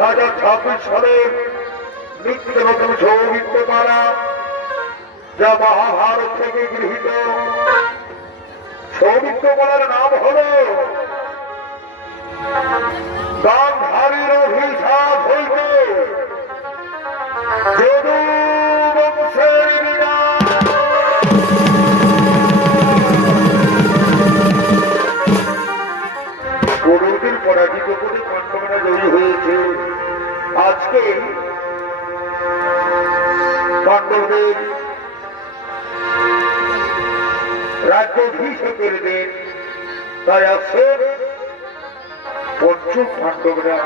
2026 সালের নিত্য নতুন সৌমিত্র পাড়া যা মহাভারত থেকে গৃহীত। সৌমিত্র পাড়ার নাম হল গান্ধারীর অভিশাপ হইতে যদু বংশের বিনাশ। কৌরবদের পরাজিত করে পাণ্ডবরা জয়ী হয়েছে। আজকে পাণ্ডবদের রাজ্যাভিষেকের দিন, তাই আছে পঞ্চম পাণ্ডবরা।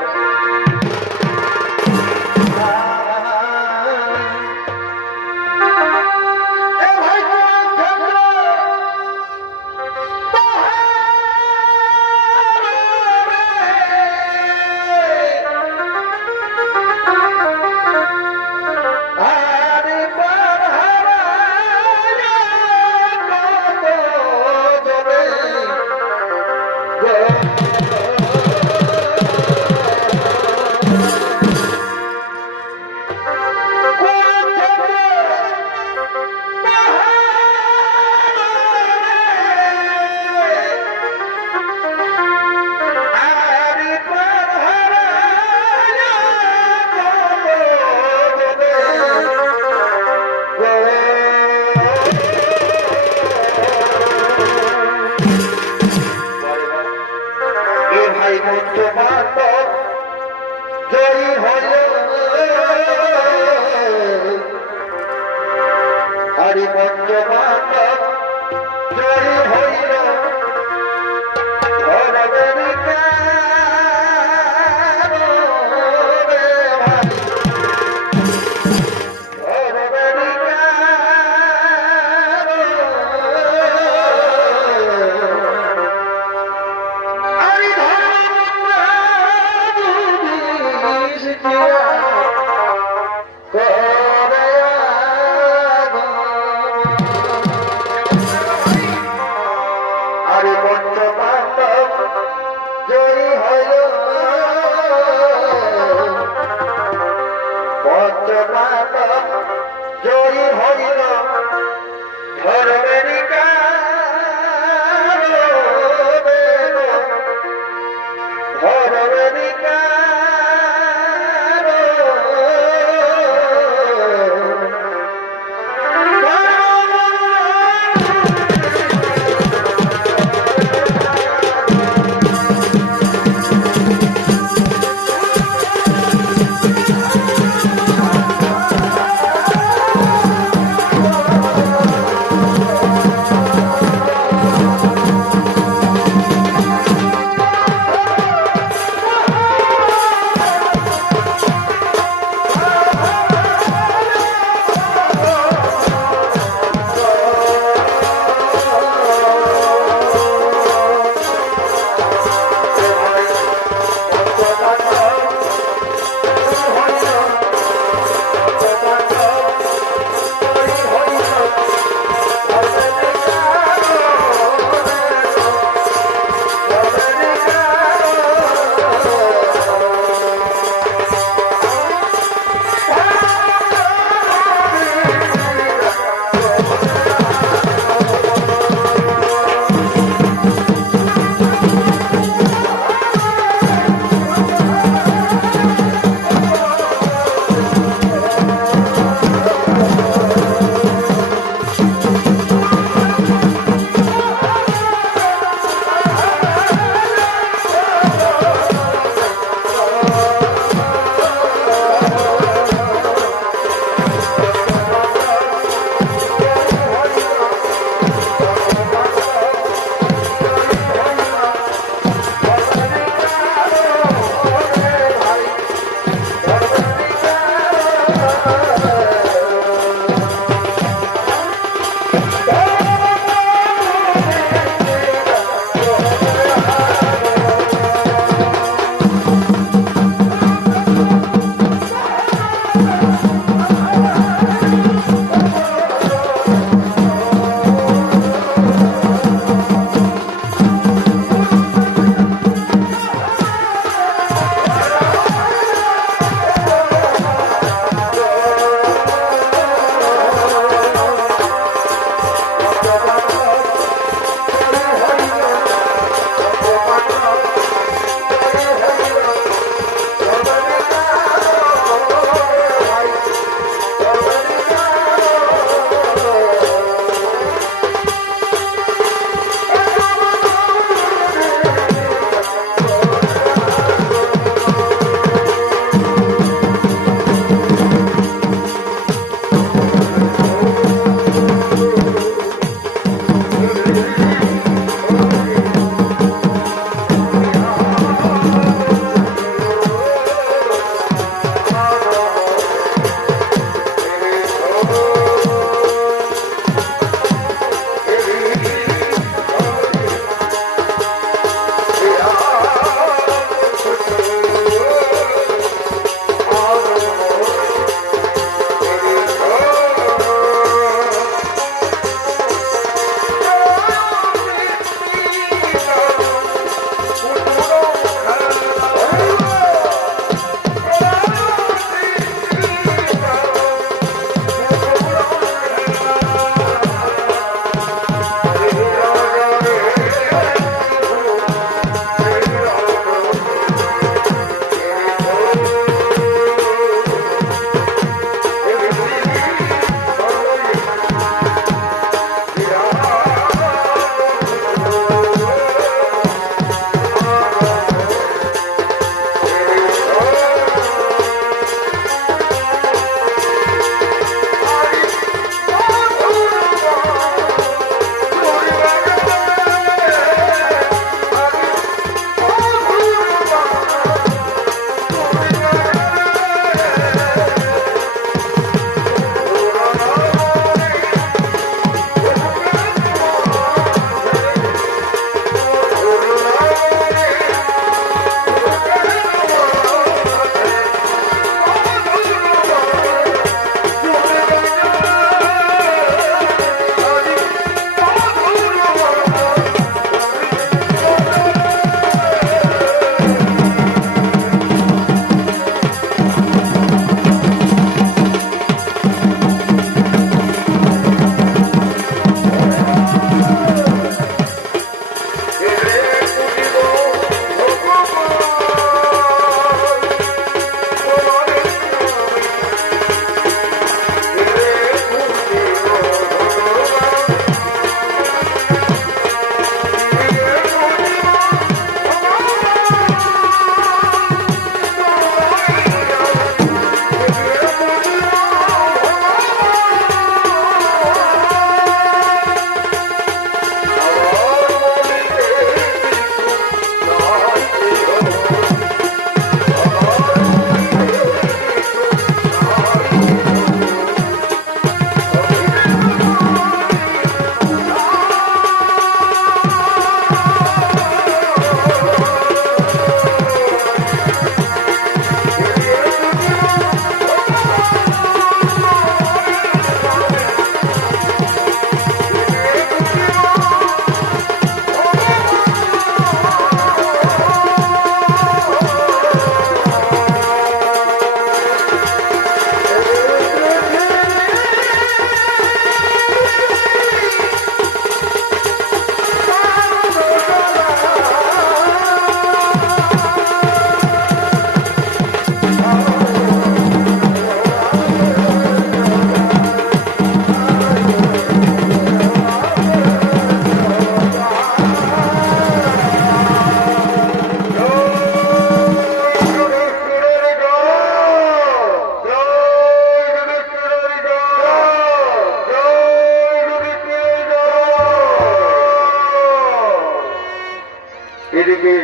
এদিকে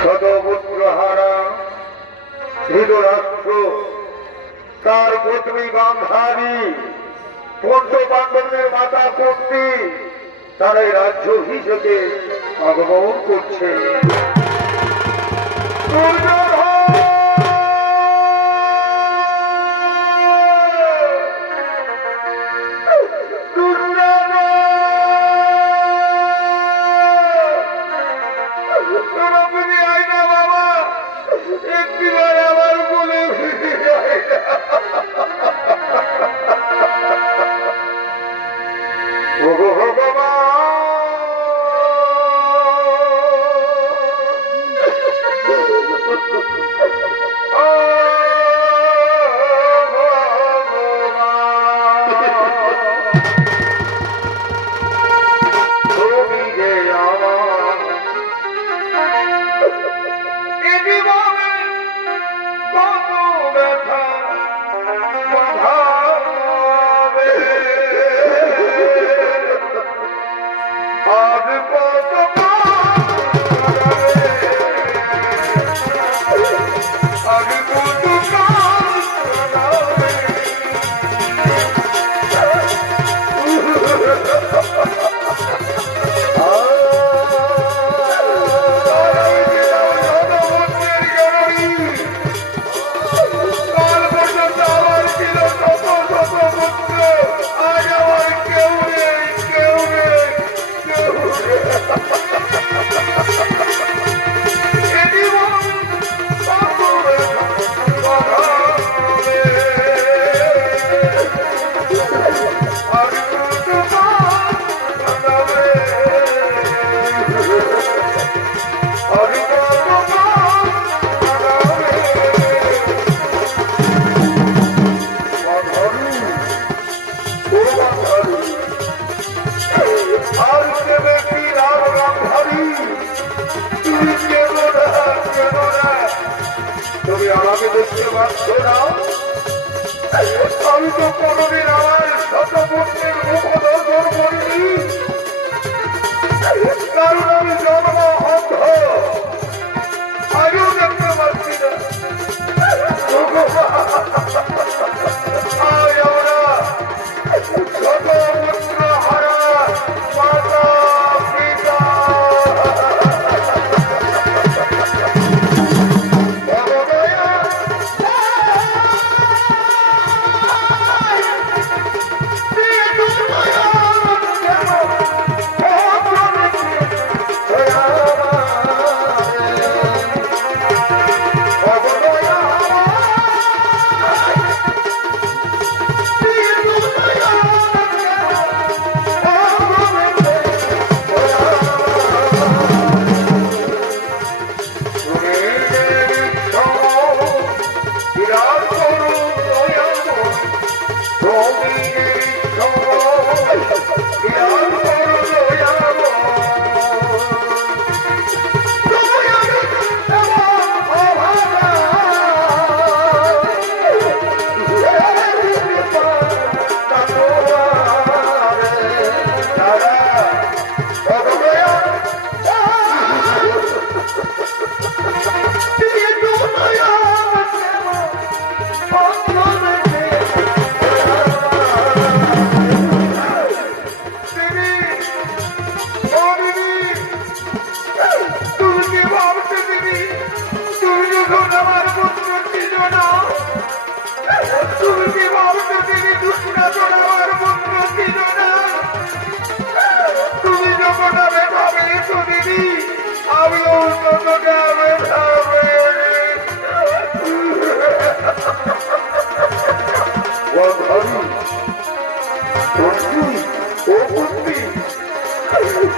শতপুত্রহারা ধৃতরাষ্ট্র তার পত্নী গান্ধারী পঞ্চ পাণ্ডবদের মাতা কুন্তি তারা এই রাজ্য হিসেবে আগমন করছে। আমি তো কোনদিন আমার শতপুত্রের মুখ দর্শন করিনি, কারণ আমি জন্ম অন্ধ, আমিও দেখতে পাচ্ছি না। আজ আমরা শতপুত্র হারা মাতা পিতা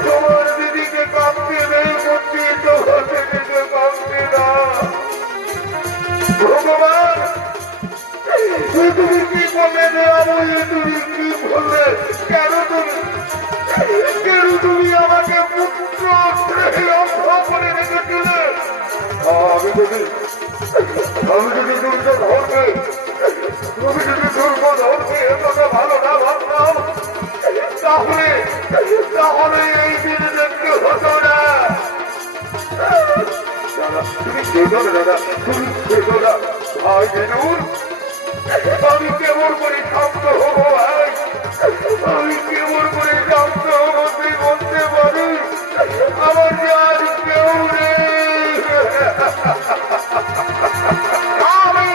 তোমার দিদিকে কাঁপতে নেই মন্ত্রী, তোমার দিদিকে কাঁপতে না। ভগবান তুমি কি বলে তুমি কি বললে? কেন তুমি আমাকে পুত্র করে রেখেছিলে? আমি যদি দুর্গ ধরবে, তুমি যদি দুর্গ ধরবে এতটা ভালো না ভাবতাম, তাহলে এই দিনে দেখতে হতো না। তুমি কেঁদো না দাদা, তুমি কেঁদো না ভাই দিনুর। আমি কেমন করে শান্ত হবো ভাই, আমি কেমন করে শান্ত হবো তুই বলতে পারি? আমার যে আর কেউ নেই। আমি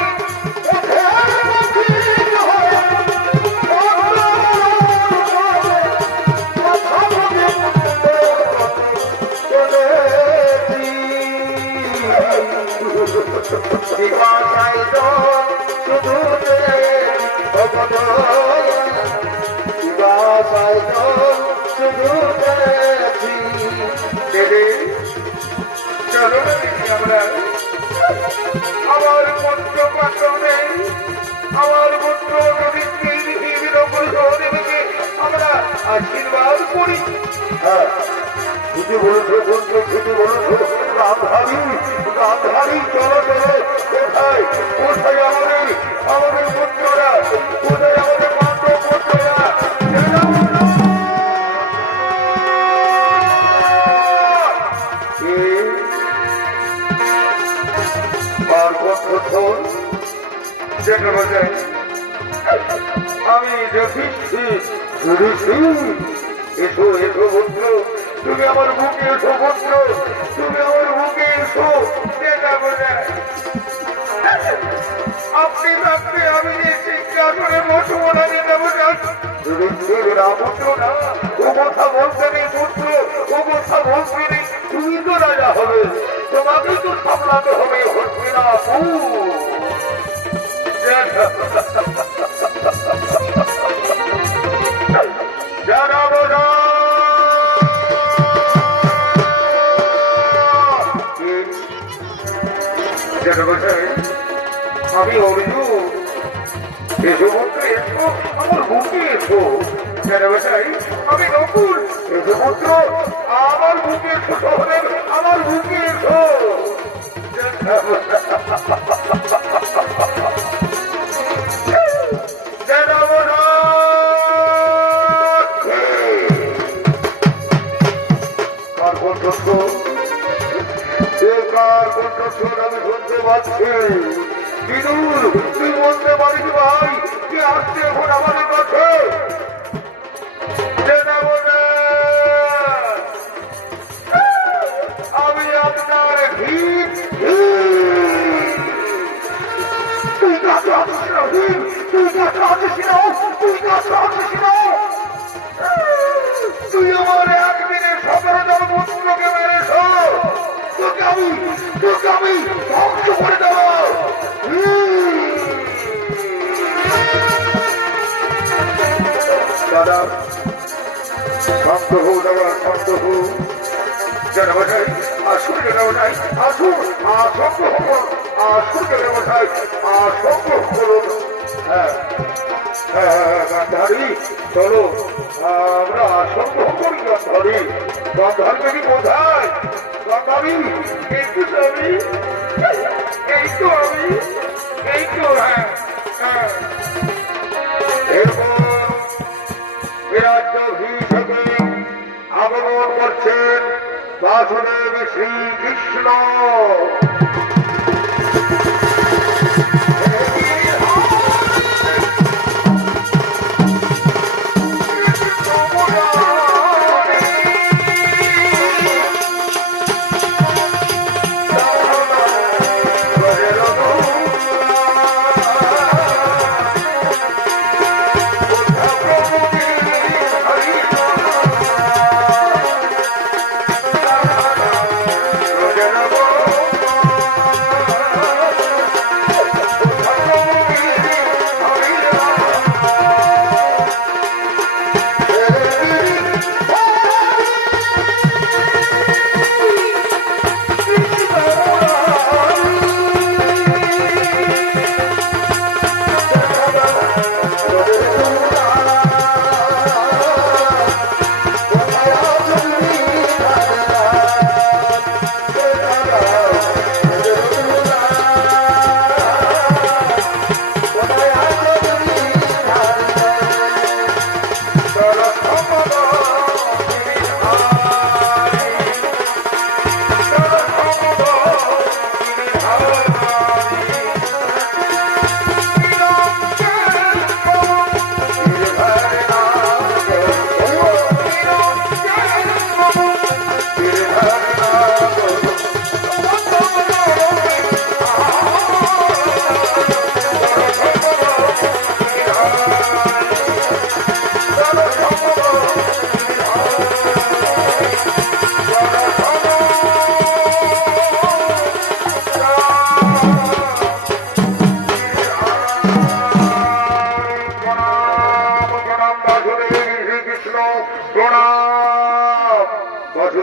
আমার পুত্র পাত্র নেই, আমার পুত্র দেবীকে আমরা আশীর্বাদ করি। হ্যাঁ ঠিকই বলেছো বন্ধু, ঠিকই বলেছো। রামধারী রামধারী চলো চলো। কোথায় কোথায় আমাদের পুত্ররা, কোথায় আমাদের পাণ্ডব পুত্ররা? আমি এসো এসো পুত্র, তুমি আমার বুকে এসো পুত্র, তুমি আমার বুকে এসো। আপনি থাকতে আমি যে সিংহাসনে বসবো না পুত্র না, ও কথা বলতে নেই পুত্র, ও কথা বলতে নেই। তুমি তো রাজা হবে, তোমাকেই তো সামলাতে হবে হচ্ছে না আমি অর্জুন। এসো পুত্র এসো, আমার বুকে এসো। আমি নকুল। এসো পুত্র আমার বুকে এসো, সহদেব আমার বুকে এসো। আমি শুনতে পাচ্ছি। বিদুর তুই বলতে পারিস ভাই কি আসছে এখন আমাদের কাছে? আমি আপনার তুই কাছে আছিস না, তুই কাছে আছিস না, তুই কাছে আছিস না। তুই আমার এক মিনিট 17 জন পুত্রকে মেরেছ, তোকে আমি ধ্বংস করে দেব। দাদা শান্ত হো, দাদা শান্ত হো। জনবসাই আসুন, জনবসাই আসুন, আসক্ত হব, আসুন জনবসাই আসক্ত করুন। হ্যাঁ হ্যাঁ গান্ধারী চলো, আমরা আসক্ত করি। গান্ধারী গান্ধারী কোথায়? গান্ধারী এই তো আমি, এই তো আমি, এই তো। হ্যাঁ হ্যাঁ এরপর বিরাজ্যাভিষেকে আগমন করছেন বাসুদেব শ্রীকৃষ্ণ।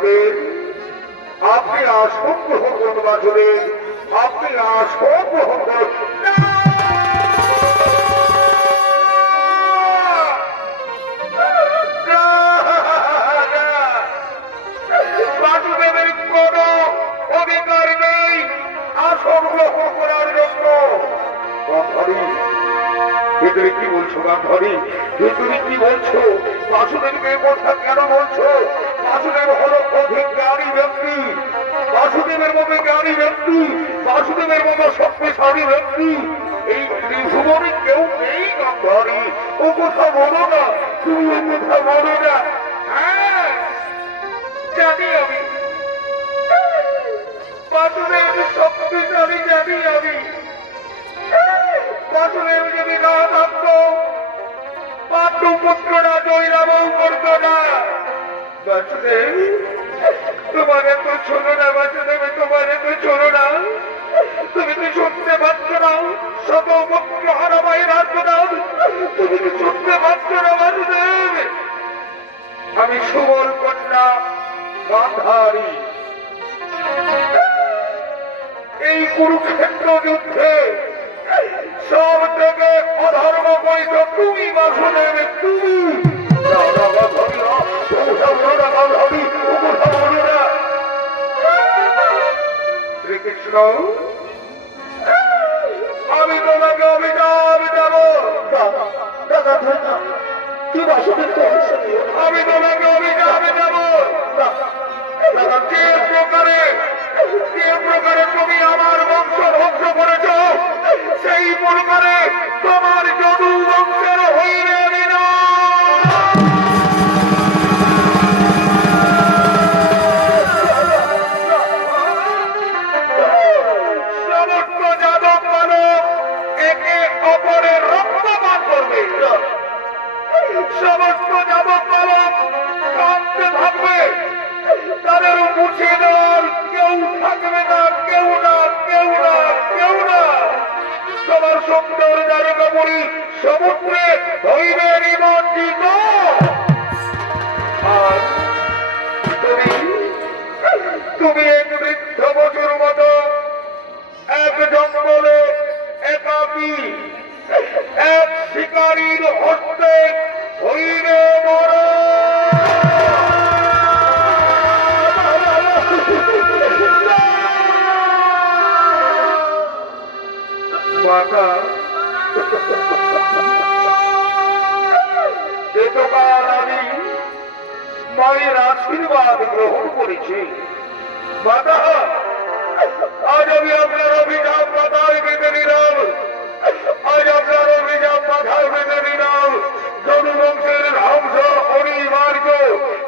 বাসুদেব, আপনি আসন গ্রহণ করুন বাসুদেব, আপনি আসন গ্রহণ করুন। বাসুদেবের কোন অধিকার নেই আসন গ্রহণ করার জন্য। তুমি কি বলছো গান্ধরী? তুমি কি বলছো? বাসুদেবকে কথা কেন বলছো? বাসুদেব হল অধিক জ্ঞানী ব্যক্তি, বাসুদেবের মতো জ্ঞানী ব্যক্তি, বাসুদেবের মতো শক্তিশালী ব্যক্তি এই ত্রিভুবনে কেউ নেই। গান্ধরী ও কথা বলো না, তুমি ও কথা বলো না। হ্যাঁ জানি আমি বাসুদেব শক্তিশালী, জানি আমি। বাসুদেব যদি না থাকতো পাণ্ডু পুত্ররা জয়রামও করতো না। বাসুদেব তোমার এত ছোট না, বাসুদেব তোমার এত ছোট না, তুমি তো শুনতে পাচ্ছ না শত পুত্র হারাবাই রাখবো না, তুমি তো শুনতে পাচ্ছ না বাসুদেব। আমি সুবল কন্যা গান্ধারী এই কুরুক্ষেত্র যুদ্ধে সব থেকে অধর্ম করেছ তুমি বাসুদেব, তুমি। শ্রীকৃষ্ণ আমি তোমাকে অভিশাপ দেব, আমি তোমাকে অভিশাপ দেব। যে প্রকারে তুমি আমার বংশ ধ্বংস করেছ সেই প্রকারে তোমার যদু বংশের হইবে সমস্ত যাদব মানব একে অপরের রক্তপাত করবে, সমস্ত যাদব মানব কাঁদতে থাকবে, তাদের মুছে দেওয়ার কেউ থাকবে না, কেউ না, কেউ না, কেউ না। তোমার সুন্দর দ্বারকাপুরী সমুদ্রে হইবে নিমজ্জিত। আর তুমি এক বৃদ্ধ বছর মতো এক জঙ্গলে একাকী এক শিকারীর হস্তে হইবে মরা। মাতা এতকাল আমি মায়ের আশীর্বাদ গ্রহণ করেছি। মাতা আজ আমি আপনার অভিযান মাথায় বেঁধে নিলাম, আজ আপনার অভিযান মাথায় বেঁধে নিলাম। যদুবংশের ধ্বংস অনিবার্য,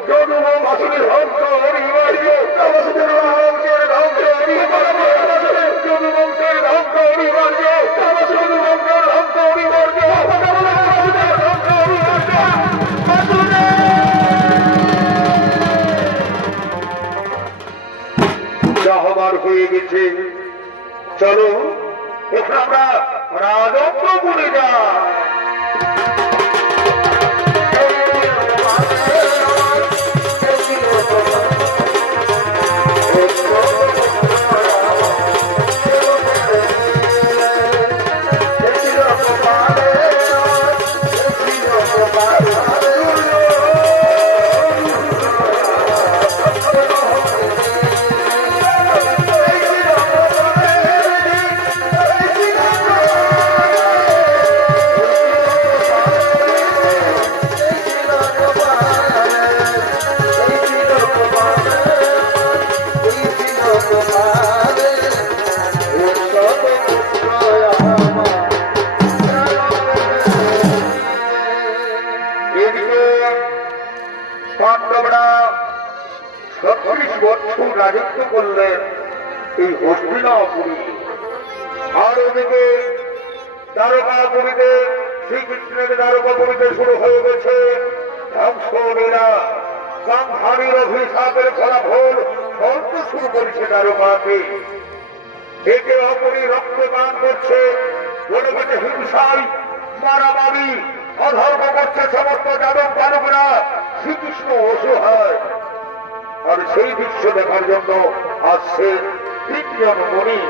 যদুবংশের ধ্বংস অনিবার্য, যদুবংশের ধ্বংস অনিবার্য, যদুবংশের ধ্বংস অনিবার্য, যদুবংশের ধ্বংস অনিবার্য, ধ্বংস অনিবার্য। যা হবার হয়ে গেছে, চলো এখন আমরা রাজত্বপুরে যা। রাজত্ব করলেন এই হস্তিনাপুরী। আর ওদিকে দ্বারকাপুরীতে শ্রীকৃষ্ণের দ্বারকাপুরীতে শুরু হয়ে গেছে ধ্বংস লীলা। গান্ধারীর অভিশাপের ফলাফল ফলতে শুরু করেছে দ্বারকাতে। একে অপরই রক্তদান করছে, বলে গেছে হিংসায় মারামারি অধর্ম করছে সমস্ত যাদব দানবরা। শ্রীকৃষ্ণ অসহায়। আর সেই দৃশ্য দেখার জন্য আসছে তিনজন মণি।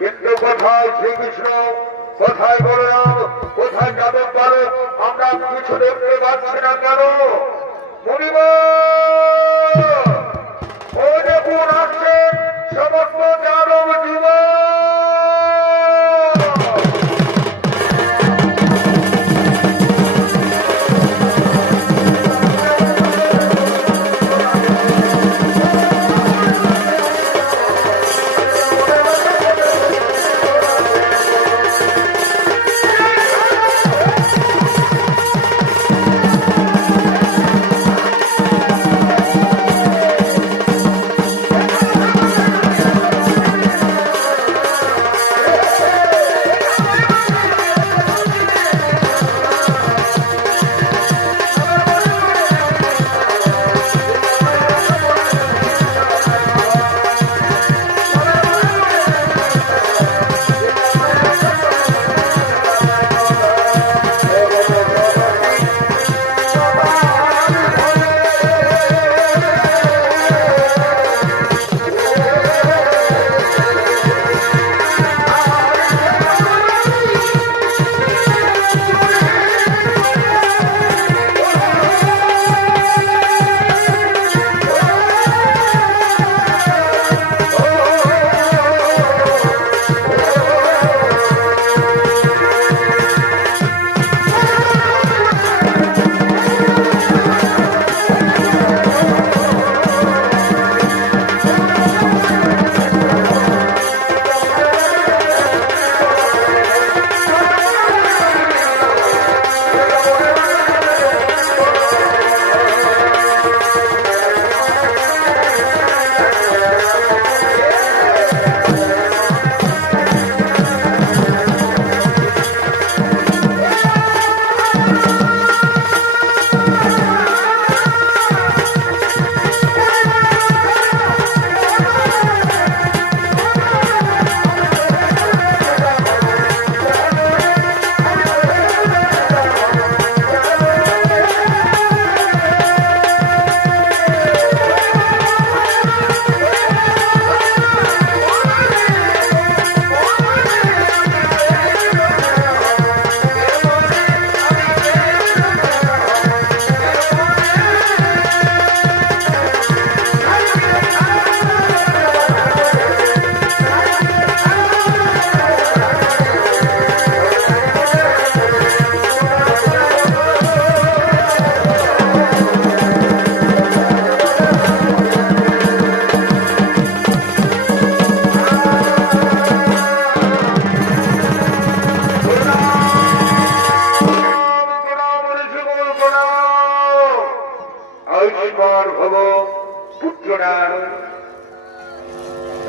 কিন্তু কোথায় শ্রীকৃষ্ণ, কোথায় বলরাম, কোথায় যাদব বালক, আমরা কিছু দেখতে পাচ্ছি না কেন? মুনিবা ও দেখুন আসছেন সমস্ত যাদব যুবক।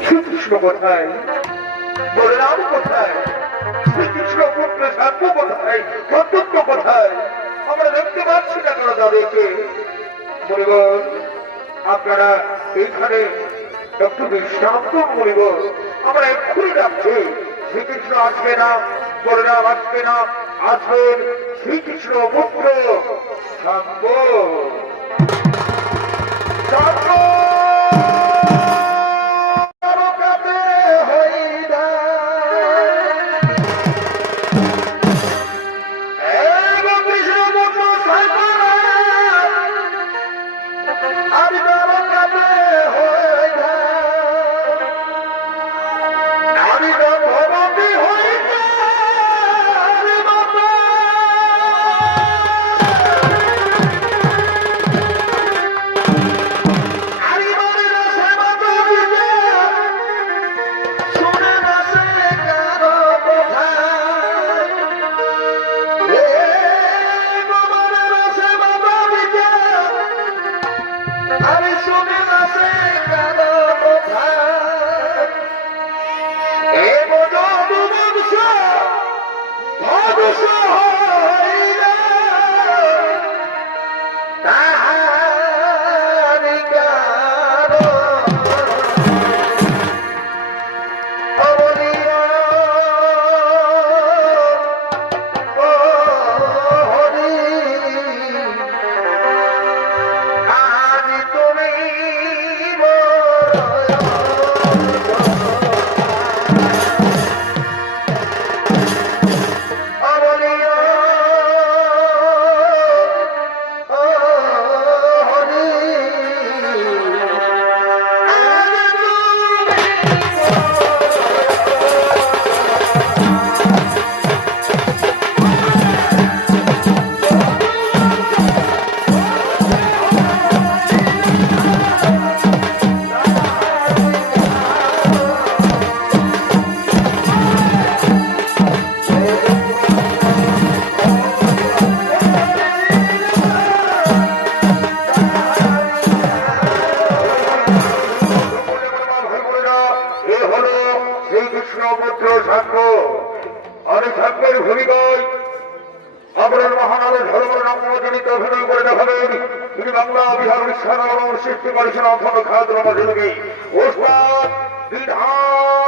শ্রীকৃষ্ণ কোথায়, বলরাম কোথায়, শ্রীকৃষ্ণ পুত্র সাক্ষ্য কোথায়, সত্যত্ব কোথায়? আমরা দেখতে পাচ্ছি না কেন তাদেরকে? মুনিগণ, আপনারা এইখানে একটু বিশ্রাম করুন মুনিগণ। আমরা এক্ষুনি ডাকছি। শ্রীকৃষ্ণ আসবে না, বলরাম আসবে না, আসবেন শ্রীকৃষ্ণ পুত্র সাক্ষ্য। সৃষ্টি করেছেন অথম খাদ্র মজুরি ওস্তাদ বিধান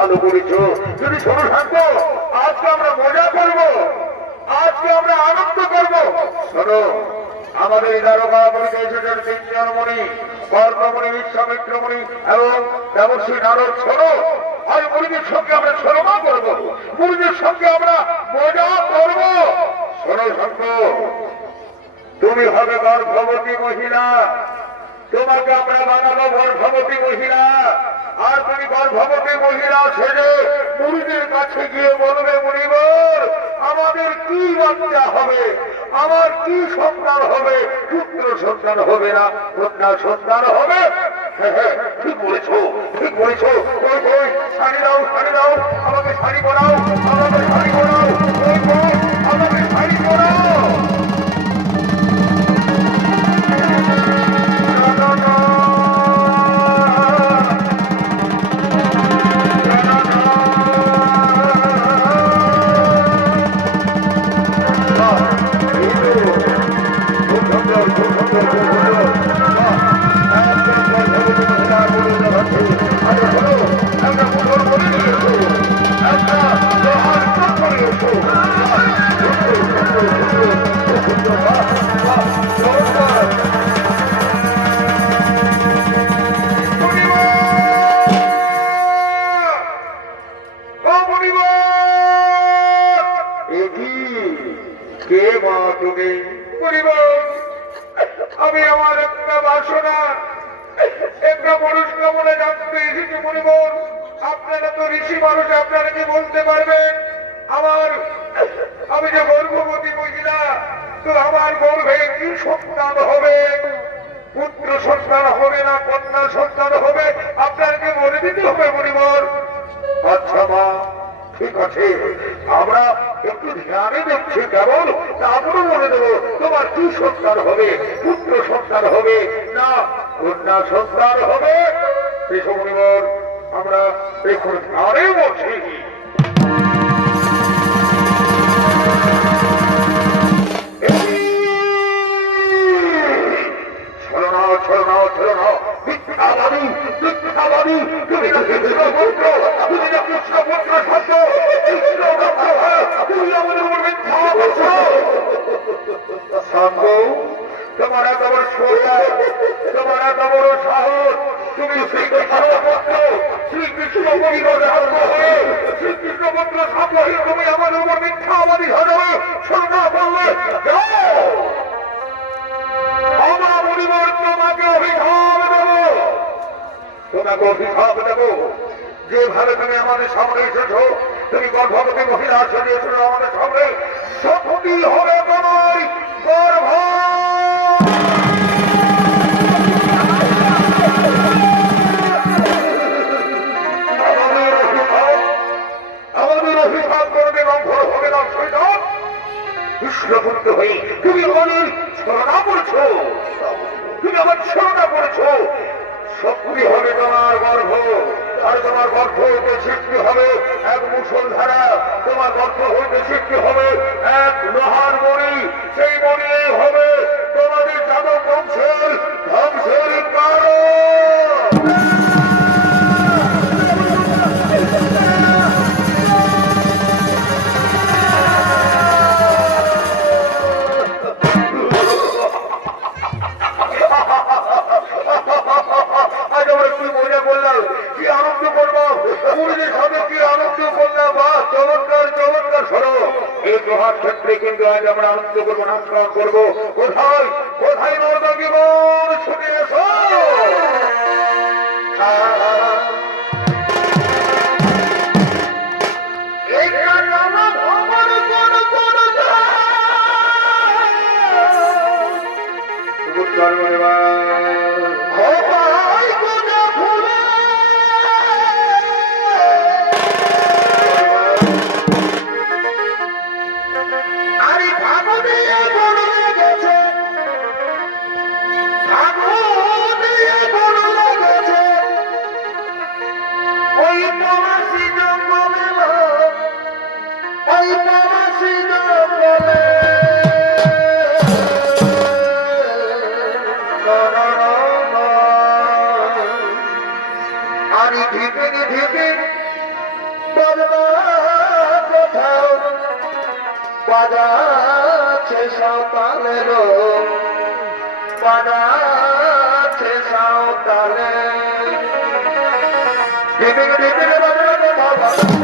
ভালো করেছ। যদি শোনো থাকবো, আজকে আমরা মজা করবো, আজকে আমরা আনন্দ করবো। শোনো, আমাদের দারোগা মণিতে এসেছেন তিনজন মণি, কর্ণমণি, বিশ্বামিত্রমণি এবং দেবশ্রী নারদ। শোনো, আর মুড়িদের সঙ্গে আমরা ছলমা করবো, মুড়িদের সঙ্গে আমরা মজা করবো। শোনো শঙ্খ, তুমি হবে গর্ভবতী মহিলা, তোমাকে আমরা বানাবো গর্ভবতী মহিলা। আর তুমি গর্ভবতী মহিলা সেজে মুড়িদের কাছে গিয়ে বলবে, মুড়িবর আমাদের কি বাচ্চা হবে, আমার কি সন্তান হবে, পুত্র সন্তান হবে না কন্যা সন্তান হবে। ঠিক বলেছো, ঠিক বলেছো। ওই বই শাড়ি দাও, শাড়ি দাও, আমাকে শাড়ি পরাও, আমাকে শাড়ি পরাও, ওই বই আমাকে শাড়ি পরাও। আমি আমার একটা বাসনা, একটা মনস্কামনা জানতে এসেছি। মনিবর, আপনারা তো ঋষি মানুষ, আপনারা কি বলতে পারবেন আমি যে গর্ভবতী মহিলা, তো আমার গর্ভে কি সন্তান হবে, পুত্র সন্তান হবে না কন্যা সন্তান হবে, আপনাকে বলে দিতে হবে মনিবর। আচ্ছা মা, ঠিক আছে, আমরা একটু ধ্যানে দেখছি কেমন, তারপরে বলে দেবো তোমার কি সন্তান হবে, পুত্র সন্তান হবে না কন্যা সন্তান হবে। সেই সময় আমরা এখন ধ্যানে বসি। ছলনা ছলনা ছলনা, মিথ্যাবাদী মিথ্যাবাদী, তুমি না কৃষ্ণপুত্র, তুমি না কৃষ্ণপুত্র সত্য, কৃষ্ণপুত্র তুমি আমাদের উপর মিথ্যা বলছো। সাঙ্গ, তোমার এত বড় সোজা, তোমার এত বড় সাহস, তুমি শ্রীকৃষ্ণপুত্র, শ্রীকৃষ্ণ পরিবারে আরম্ভ হয়ে শ্রীকৃষ্ণপুত্র সাধ্য হয়ে তুমি আমাদের উপর মিথ্যাবাদী হবে। শোনা বললে আমরা পরিবার তোমাকে অভিশাপ দেব, তোমাকে অভিশাপ দেব। যেভাবে তুমি আমাদের সামনে এসেছো, তুমি গর্ভবতী মহিলা আসলে এসেছো আমাদের সামনে, শক্তি হবে তোমার গর্ভ। আমাদের অভিশাপ করবে, লঙ্ঘন হবে না। শৈতান কৃষ্ণপুত্র হয়ে তুমি আমাদের ছলনা করেছো, তুমি আমার ছলনা করেছো। শক্তি হবে তোমার গর্ভ, আর তোমার গর্ভ হইতে সৃষ্টি হবে এক মুষলধারা, তোমার গর্ভ হইতে সৃষ্টি হবে এক লোহার মণি, সেই মণি হবে তোমাদের যাদব বংশের ধ্বংসের কারণ। কি আনন্দ করলাম, পুরীর সাথে কি আনন্দ করলাম। চমৎকার চমৎকার। সরো, এই প্রভাত ক্ষেত্রে কিন্তু আজ আমরা আনন্দ করবো, নামকরণ করবো। কোথায় কোথায় নর্দগীবন ছুটে এসো। বাজাচ্ছে সাঁওতালের বাজাচ্ছে সাঁওতালে দিদিকে দিদিকে বাজাচ্ছে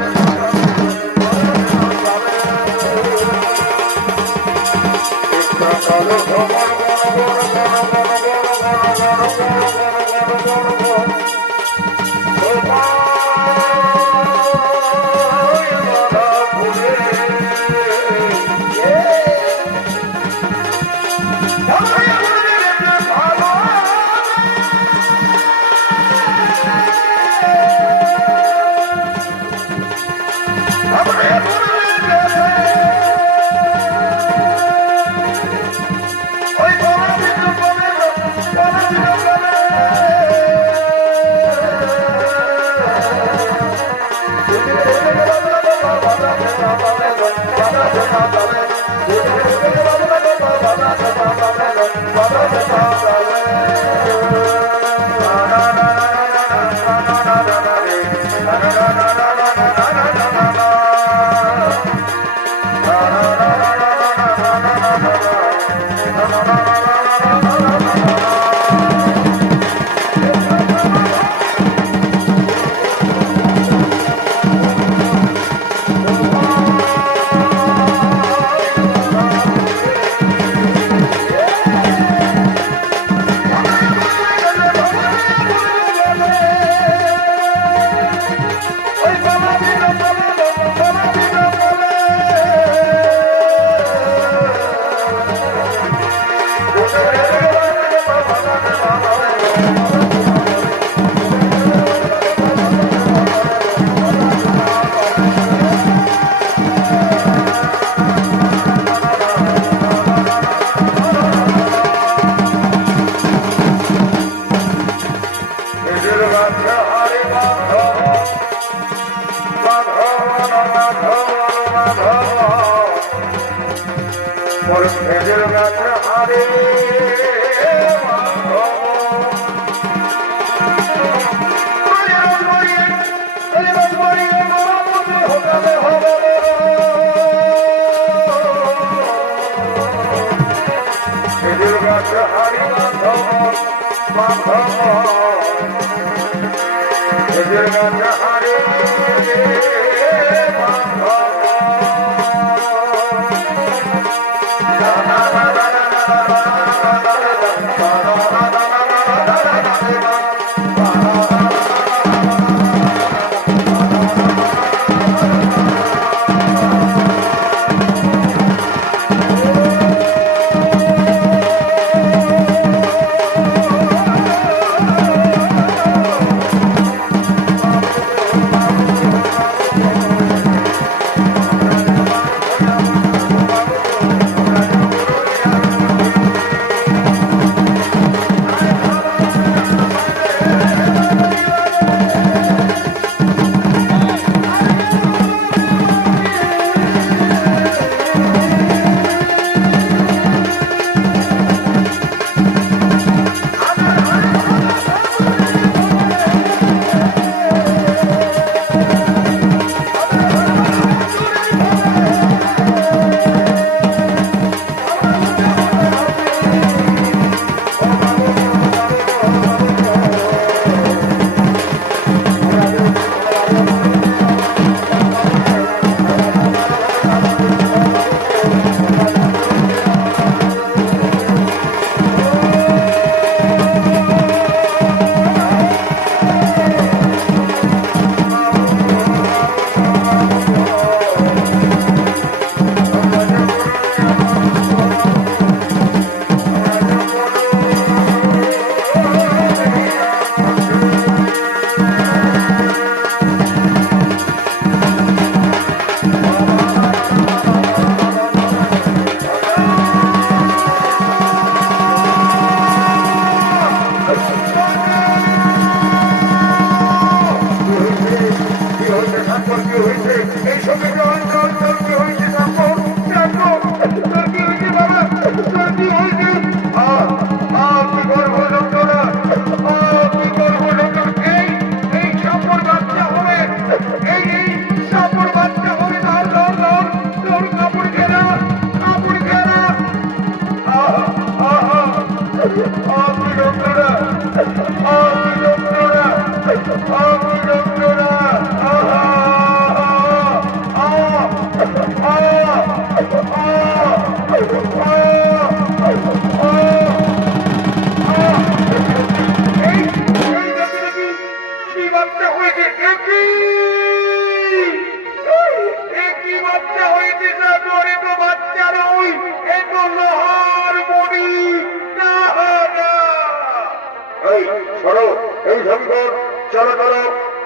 চলো চলো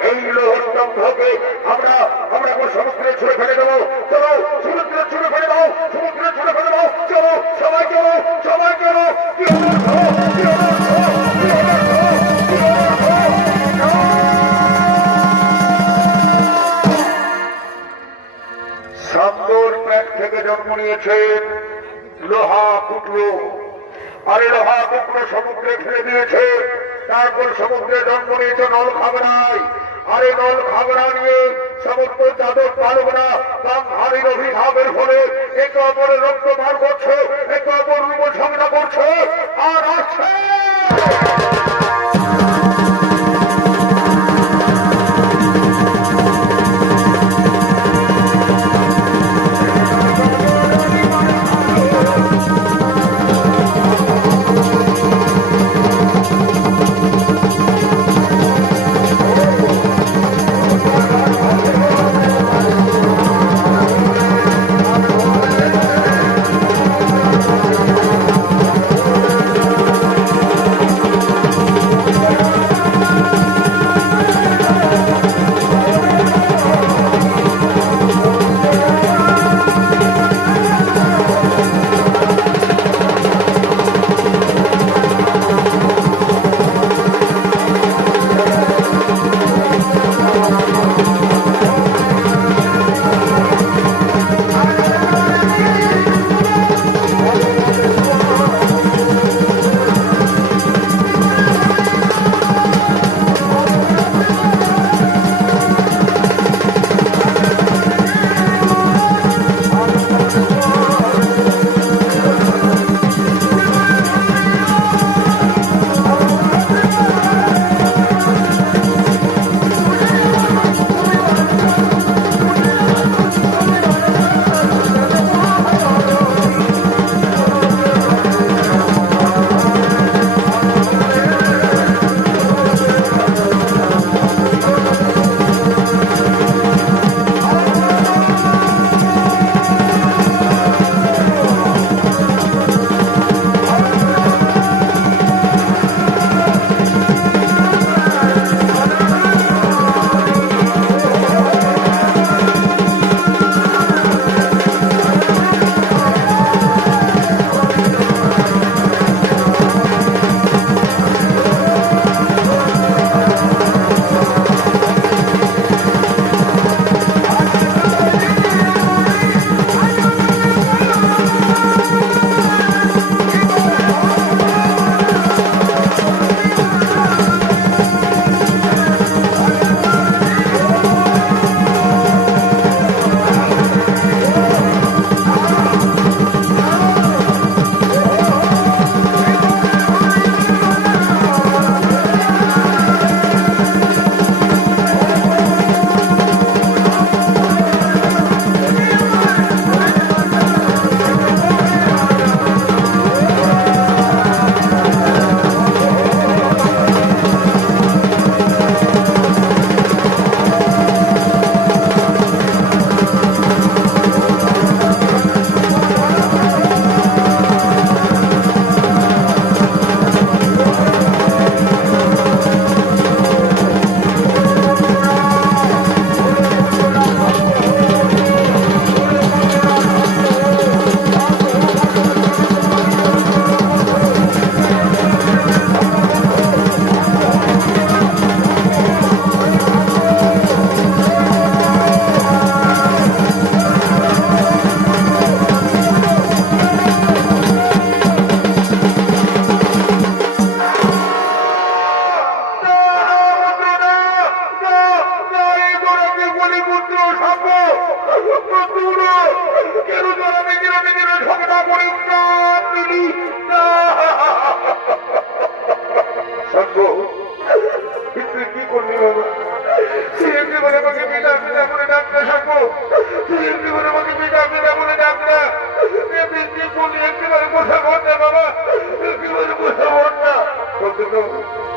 এই লোহস্তম্ভকে আমরা আমরা সমুদ্রে ছুড়ে ফেলে দেবো। চলো সমুদ্রে ছুড়ে ফেলে দাও, সমুদ্রে ছুড়ে ফেলে দাও। চলো সবাই চলো, সবাই চলো। সান্দর পেট থেকে জন্ম নিয়েছেন লোহা টুকরো, আর লোহা টুকরো সমুদ্রে ফেলে দিয়েছে। তারপর সমুদ্রে জন্ম নিয়েছে নল খাগড়ায়, আর এই নল খাগড়া নিয়ে সমস্ত যাদব পালকরা গান্ধারীর অভিশাপের ফলে একে অপরের রক্ত পার করছে, একে অপর রূপ ঝগড়া করছে। আর আসছে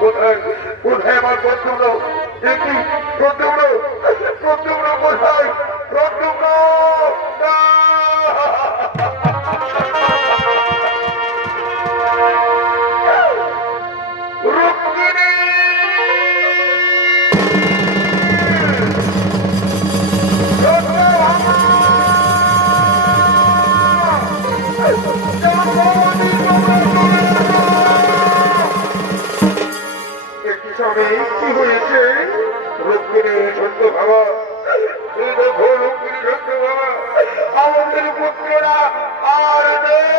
কোথায় কোথায় আমার প্রদ্যুম্ন দেখি প্রদ্যুম্ন প্রদ্যুম্ন কোথায় প্রদ্যুম্ন রুক্মিণী সত্য বাবা, তুই দেখো লক্ষ্মী সত্য বাবা, আমাদের পুত্ররা আর নেই।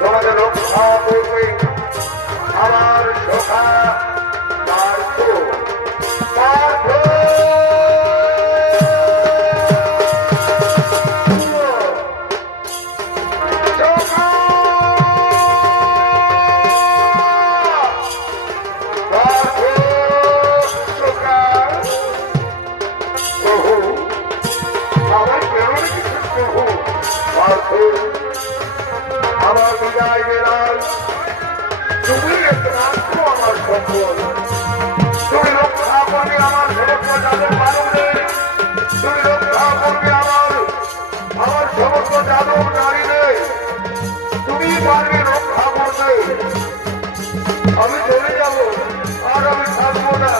তোমাদের রক্ষা করবে আমার সখা পার্থ। আমার বিদায় বেলায় তুমি একমাত্র আমার সম্বল, তুমি রক্ষা করবে আমার সমস্ত যাদব মানবে, তুমি রক্ষা করবে আমার সমস্ত যাদব নারীরে, তুমি পারবে রক্ষা করবে। আমি চলে যাব, আর আমি থাকবো না,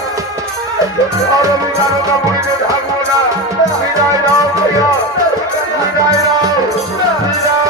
আর আমি জানতা মরিতে থাকবো না। বিদায় দাও ভাইয়া, বিদায় দাও, বিদায়।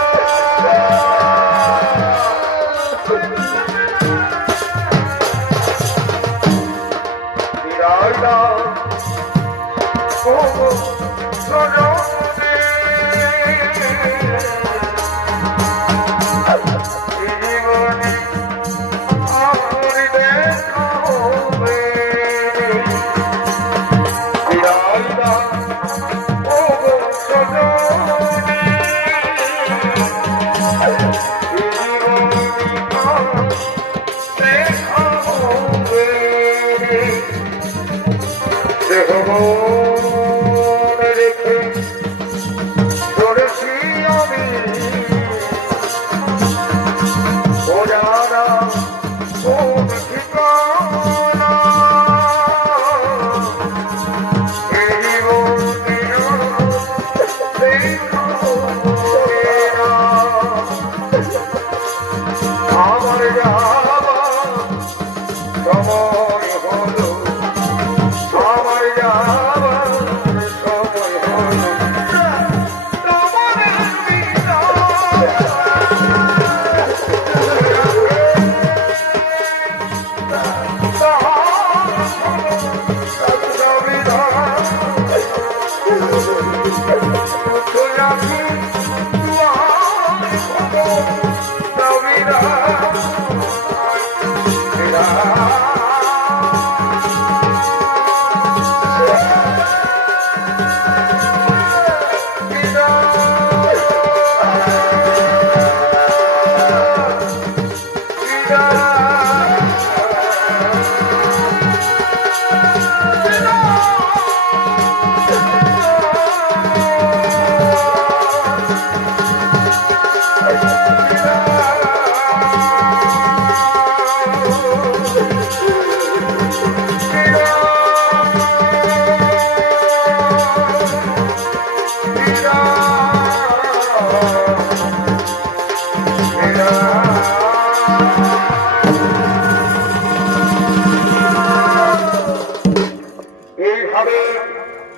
এইভাবে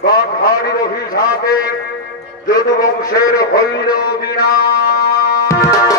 গান্ধারীর অভিশাপে যদুবংশের হইল বিনাশ।